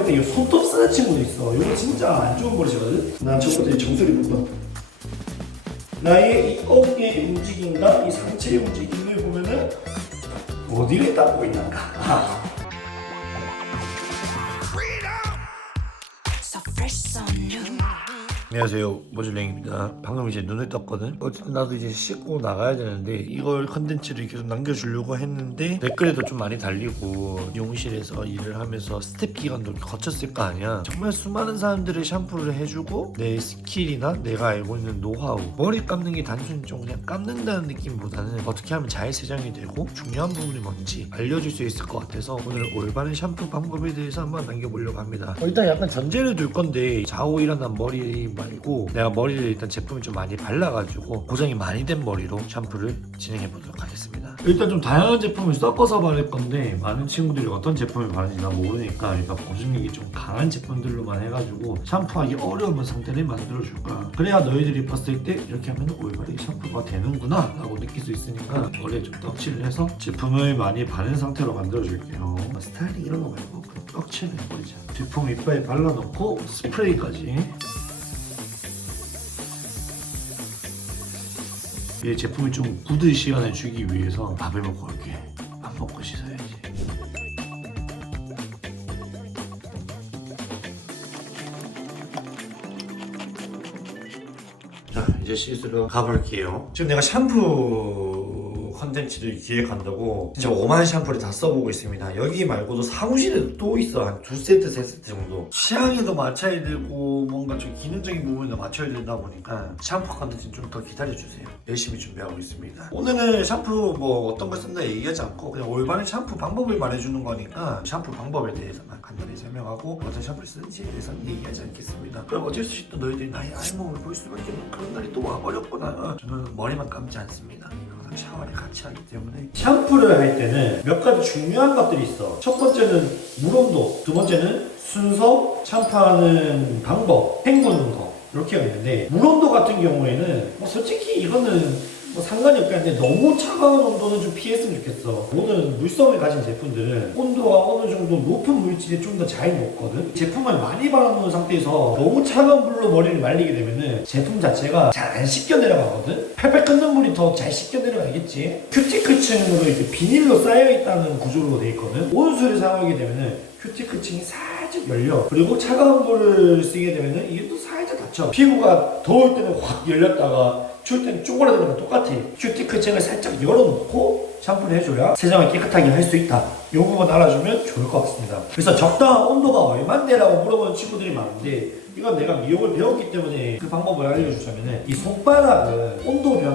샴푸할 때이 손톱 쓰는 친구도 있어. 이거 진짜 안 좋은 버릇이거든. 난 첫 번째 정수리 부분. 나의 이 어깨의 움직임과 이 상체의 움직임을 보면은 어디를 닦고 있는가. 아. 안녕하세요. 모질랭입니다. 방금 이제 눈을 떴거든? 어쨌든 나도 이제 씻고 나가야 되는데 이걸 컨텐츠를 계속 남겨주려고 했는데 댓글에도 좀 많이 달리고 미용실에서 일을 하면서 스텝 기간도 거쳤을 거 아니야. 정말 수많은 사람들을 샴푸를 해주고 내 스킬이나 내가 알고 있는 노하우 머리 감는 게 단순히 좀 그냥 감는다는 느낌보다는 어떻게 하면 잘 세정이 되고 중요한 부분이 뭔지 알려줄 수 있을 것 같아서 오늘 올바른 샴푸 방법에 대해서 한번 남겨보려고 합니다. 어, 일단 약간 전제를 둘 건데 자고 일어난 머리 말고 내가 머리를 일단 제품을 좀 많이 발라가지고 고정이 많이 된 머리로 샴푸를 진행해 보도록 하겠습니다. 일단 좀 다양한 제품을 섞어서 바를 건데 많은 친구들이 어떤 제품을 바르는지 나 모르니까 일단 보증력이 좀 강한 제품들로만 해가지고 샴푸하기 어려운 상태를 만들어 줄 거야. 그래야 너희들이 봤을 때 이렇게 하면 올바르게 샴푸가 되는구나 라고 느낄 수 있으니까 머리에 좀 떡칠을 해서 제품을 많이 바른 상태로 만들어 줄게요. 스타일링 이런 거 말고 떡칠을 해버리자. 제품 이빨에 발라놓고 스프레이까지 이 제품이 좀 굳을 시간을 주기 위해서 밥을 먹고 올게. 밥 먹고 씻어야지. 자 이제 씻으러 가볼게요. 지금 내가 샴푸 컨텐츠를 기획한다고 진짜 5만 샴푸를 다 써보고 있습니다. 여기 말고도 사무실에도 또 있어 한 두 세트 세 세트 정도. 취향에도 맞춰야 되고 뭔가 좀 기능적인 부분에도 맞춰야 되다 보니까 샴푸 컨텐츠 좀 더 기다려주세요. 열심히 준비하고 있습니다. 오늘은 샴푸 뭐 어떤 걸 쓴다 얘기하지 않고 그냥 올바른 샴푸 방법을 말해주는 거니까 샴푸 방법에 대해서만 간단히 설명하고 어떤 샴푸를 쓰는지에 대해서는 얘기하지 않겠습니다. 그럼 어쩔 수 없이 또 너희들이 나의 알몸을 볼 수밖에 없는 그런 날이 또 와버렸구나. 저는 머리만 감지 않습니다. 샤워를 같이 하기 때문에 샴푸를 할 때는 몇 가지 중요한 것들이 있어. 첫 번째는 물 온도, 두 번째는 순서, 샴푸하는 방법, 헹구는 거 이렇게가 있는데 물 온도 같은 경우에는 뭐 솔직히 이거는 뭐 상관이 없긴 한데 너무 차가운 온도는 좀 피했으면 좋겠어. 모든 물성을 가진 제품들은 온도가 어느 정도 높은 물질에 좀더 잘 녹거든. 제품을 많이 발라놓은 상태에서 너무 차가운 물로 머리를 말리게 되면은 제품 자체가 잘 안 씻겨 내려가거든. 팔팔 끓는 물이 더 잘 씻겨 내려가겠지. 큐티클층으로 이렇게 비닐로 쌓여 있다는 구조로 돼 있거든. 온수를 사용하게 되면은 큐티클층이 살짝 열려. 그리고 차가운 물을 쓰게 되면은 이게 또 살짝 닫혀. 피부가 더울 때는 확 열렸다가 추울 때는 쪼그라드는 거 똑같아. 큐티클층을 살짝 열어놓고 샴푸를 해줘야 세정을 깨끗하게 할 수 있다. 이 부분 알아주면 좋을 것 같습니다. 그래서 적당한 온도가 얼만데 라고 물어보는 친구들이 많은데 이건 내가 미용을 배웠기 때문에 그 방법을 알려주자면은 이 손바닥은 온도 변화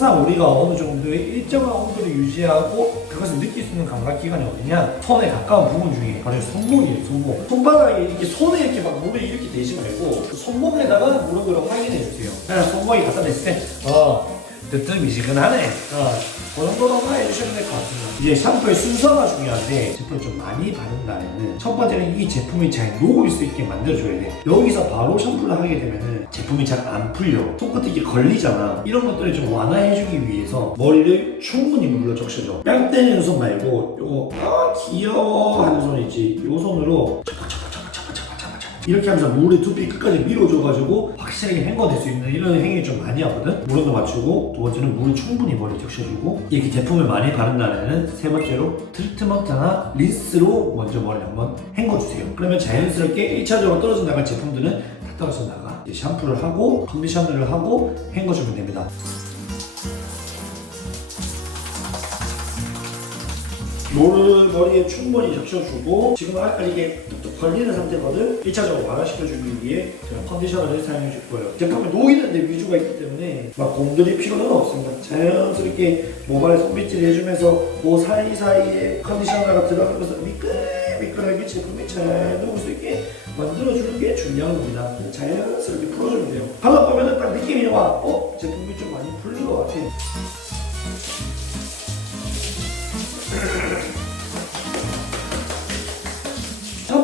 항상 우리가 어느 정도의 일정한 온도를 유지하고 그것을 느낄 수 있는 감각 기관이 어디냐? 손에 가까운 부분 중에 바로 손목이에요. 손목. 손바닥에 이렇게 손에 이렇게 막 물을 이렇게 대지 말고 그 손목에다가 무릎으로 확인해 주세요. 그냥 손목이 갖다 댔을 때, 어, 뜨뜻미지근하네. 어, 그 정도로만 해주시면 될 것 같습니다. 이제 샴푸의 순서가 중요한데 제품을 좀 많이 바른 날에는 첫 번째는 이 제품이 잘 녹을 수 있게 만들어줘야 돼. 여기서 바로 샴푸를 하게 되면은 제품이 잘 안 풀려. 손끝에 이게 걸리잖아. 이런 것들을 좀 완화해주기 위해서 머리를 충분히 물로 적셔줘. 뺨 때리는 손 말고 요거 아 귀여워 하는 손 있지. 요 손으로 이렇게 하면서 물의 두피 끝까지 밀어줘가지고 확실하게 헹궈낼 수 있는 이런 행위 좀 많이 하거든. 물온도 맞추고 두 번째는 물을 충분히 머리에 적셔주고. 이렇게 제품을 많이 바른 날에는 세 번째로 트리트먼트나 린스로 먼저 머리를 한번 헹궈주세요. 그러면 자연스럽게 1차적으로 떨어져 나갈 제품들은 다 떨어져 나가 샴푸를 하고 컨디셔너를 하고 헹궈주면 됩니다. 물을 머리에 충분히 적셔주고 지금 아까 이게 걸리는 상태거든. 1차적으로 완화시켜주기 위해 제가 컨디셔너를 사용해 줄 거예요. 제품에 녹이는 데 위주가 있기 때문에 막 공들일 필요는 없습니다. 자연스럽게 모발에 손빗질 해주면서 그 사이사이에 컨디셔너가 들어가면서 미끌미끌하게 제품이 잘 녹을 수 있게 만들어주는 게 중요한 겁니다. 자연스럽게 풀어주면 돼요. 발라 보면은 딱 느낌이 와. 어? 제품이 좀 많이 풀린 것 같아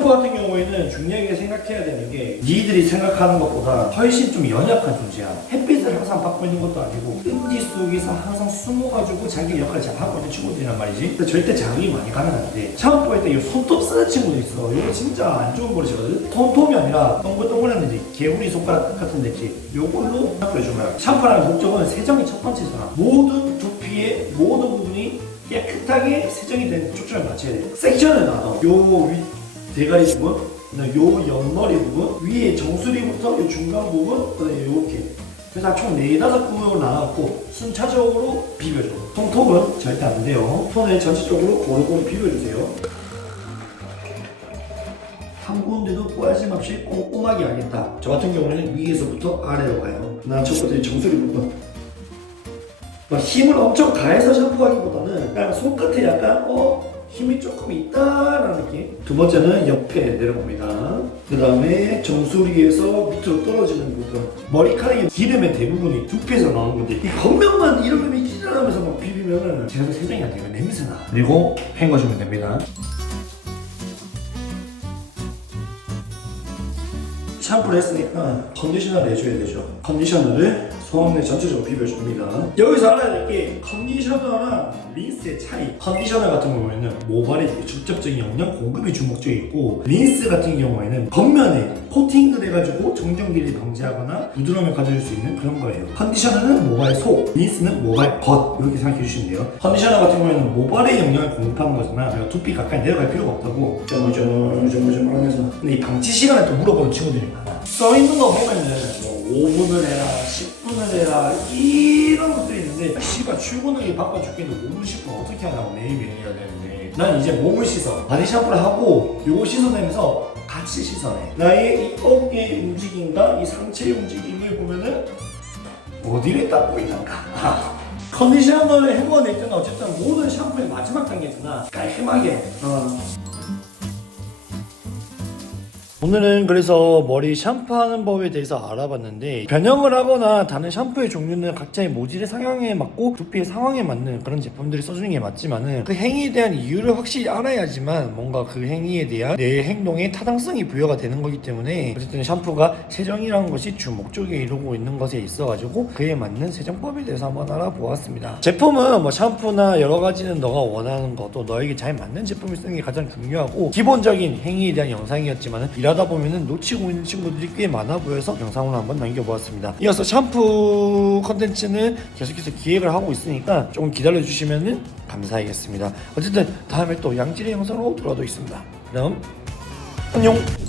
샴푸 같은 경우에는 중요하게 생각해야 되는 게 니들이 생각하는 것보다 훨씬 좀 연약한 존재야. 햇빛을 항상 받고 있는 것도 아니고 끈기 속에서 항상 숨어가지고 자기 역할을 잘 하고 있는 친구들이란 말이지. 근데 절대 자극이 많이 안 돼. 샴푸할 때이 손톱 쓰는 친구도 있어. 이거 진짜 안 좋은 버릇이거든. 손톱이 아니라 동글동글한 이제 개구리 손가락 같은 데 있지. 요걸로 샴푸 해주는 거야. 샴푸라는 목적은 세정이 첫 번째잖아. 모든 두피의 모든 부분이 깨끗하게 세정이 되는 초점을 맞춰야 돼. 섹션을 나눠. 요 위 대가리 부분, 그다음에 요 옆머리 부분, 위에 정수리부터 요 중간 부분, 요렇게. 그래서 총 네다섯 구멍으로 나눠갖고 순차적으로 비벼줘. 손톱은 절대 안 돼요. 손을 전체적으로 고루고루 비벼주세요. 한 군데도 빠짐없이 꼼꼼하게 하겠다. 저 같은 경우는 위에서부터 아래로 가요. 난첫 번째 정수리 부분. 막 힘을 엄청 가해서 샴푸하기보다는 그냥 손끝에 약간 어 힘이 조금 있다라는 느낌. 두 번째는 옆에 내려봅니다. 그 다음에 정수리에서 밑으로 떨어지는 부분. 머리카락의 기름의 대부분이 두피에서 나오는 건데 이 겉면만 이러면 찌질하면서 막 비비면은 제가 세정이 안 돼요. 냄새나. 그리고 헹궈주면 됩니다. 샴푸를 했으니까 컨디셔너를 해줘야 되죠. 컨디셔너를 손에 전체적으로 비벼줍니다. 여기서 알아야 될 게 컨디셔너랑 린스의 차이. 컨디셔너 같은 경우에는 모발에 직접적인 영양 공급이 주목되어 있고 린스 같은 경우에는 겉면에 코팅을 해가지고 정전기를 방지하거나 부드러움을 가져줄 수 있는 그런 거예요. 컨디셔너는 모발 속, 린스는 모발 겉 이렇게 생각해 주시면 돼요. 컨디셔너 같은 경우에는 모발에 영양을 공급하는 거잖아. 두피 가까이 내려갈 필요가 없다고 쪼물쪼물쪼물쪼물하면서 근데 이 방치 시간을 또 물어보는 친구들이 많아. 써 있는 거 보면은 뭐 5분을 해라, 10 해라 이런 것들이 있는데 씨발 출근하기 바빠 죽겠는데 5분 10분 어떻게 하냐고 매일 매일 해야 되는데 난 이제 몸을 씻어. 바디 샴푸를 하고 요거 씻어내면서 같이 씻어내. 나의 이 어깨의 움직임과 이 상체의 움직임을 보면은 어디를 닦고 있는가? 컨디셔너를 해보낼 때는 어쨌든 모든 샴푸의 마지막 단계잖아 깔끔하게. 어. 오늘은 그래서 머리 샴푸하는 법에 대해서 알아봤는데 변형을 하거나 다른 샴푸의 종류는 각자의 모질의 상황에 맞고 두피의 상황에 맞는 그런 제품들을 써주는 게 맞지만은 그 행위에 대한 이유를 확실히 알아야지만 뭔가 그 행위에 대한 내 행동에 타당성이 부여가 되는 거기 때문에 어쨌든 샴푸가 세정이라는 것이 주 목적에 이루고 있는 것에 있어가지고 그에 맞는 세정법에 대해서 한번 알아보았습니다. 제품은 뭐 샴푸나 여러 가지는 너가 원하는 거또 너에게 잘 맞는 제품을 쓰는 게 가장 중요하고 기본적인 행위에 대한 영상이었지만은 일하다 보면은 놓치고 있는 친구들이 꽤 많아 보여서 영상을 한번 남겨보았습니다. 이어서 샴푸 컨텐츠는 계속해서 기획을 하고 있으니까 조금 기다려 주시면은 감사하겠습니다. 어쨌든 다음에 또 양질의 영상으로 돌아오도록 있습니다. 그럼 안녕.